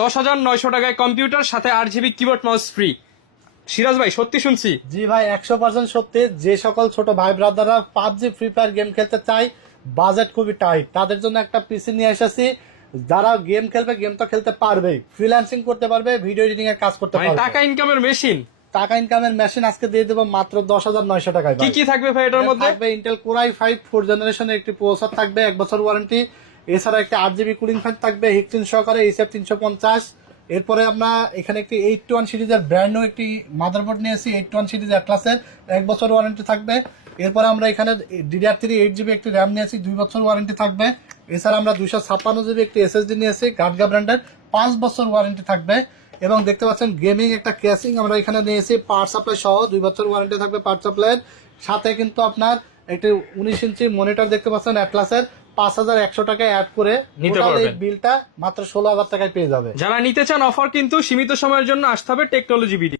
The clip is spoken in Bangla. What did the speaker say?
10,900 টাকায় কম্পিউটার সাথে 8 GB keyboard mouse free. Siraj ভাই সত্যি শুনছি? জি ভাই 100% সত্যি। যে সকল ছোট ভাই ব্রাদাররা পাবজি ফ্রি ফায়ার গেম খেলতে চায়, বাজেট খুবই টাইট, তাদের জন্য একটা পিসি নিয়ে এসেছি। যারা গেম খেলবে, গেম তো খেলতে পারবেই, ফ্রিল্যান্সিং করতে পারবে, ভিডিও এডিটিং এর কাজ করতে মানে পারবে। টাকা ইনকামের মেশিন। টাকা ইনকামের মেশিন আজকে দিয়ে দেবো মাত্র 10,900 টাকায়। কি কি থাকবে ভাই এটার মধ্যে? থাকবে ইন্টেল কোর i5 4 জেনারেশনের একটি প্রসেসর থাকবে, 1 বছর ওয়ারেন্টি। এছাড়া একটা 8 GB কুলিং ফ্যান থাকবে, হিটসিন সহকারে SF 350। এরপরে আমরা এখানে একটি 821 সিরিজের ব্র্যান্ড নিউ একটি মাদারবোর্ড নিয়েছি, 821 সিরিজ অ্যাটলাসের, 1 বছর ওয়ারেন্টি থাকবে। এরপরে আমরা এখানে DDR3 8 GB একটি র্যাম নিয়েছি, 2 বছর ওয়ারেন্টি থাকবে। এছাড়া আমরা 256 GB একটি SSD নিয়েছি, গার্ডগা ব্র্যান্ডের, 5 বছর ওয়ারেন্টি থাকবে। এবং দেখতে পাচ্ছেন গেমিং একটা কেসিং আমরা এখানে নিয়েছি, পাওয়ার সাপ্লাই সহ 2 বছর ওয়ারেন্টি থাকবে পাওয়ার সাপ্লাইয়ের সাথে। কিন্তু আপনার একটি 19 ইঞ্চি মনিটর দেখতে পাচ্ছেন অ্যাটলাসের, 5,100 টাকায় অ্যাড করে নিতে টোটাল এই পারবেন। বিলটা মাত্র 16,000 টাকায় পেয়ে যাবে। যারা নিতে চান অফার কিন্তু সীমিত সময়ের জন্য আসতে হবে টেকনোলজি বিডি।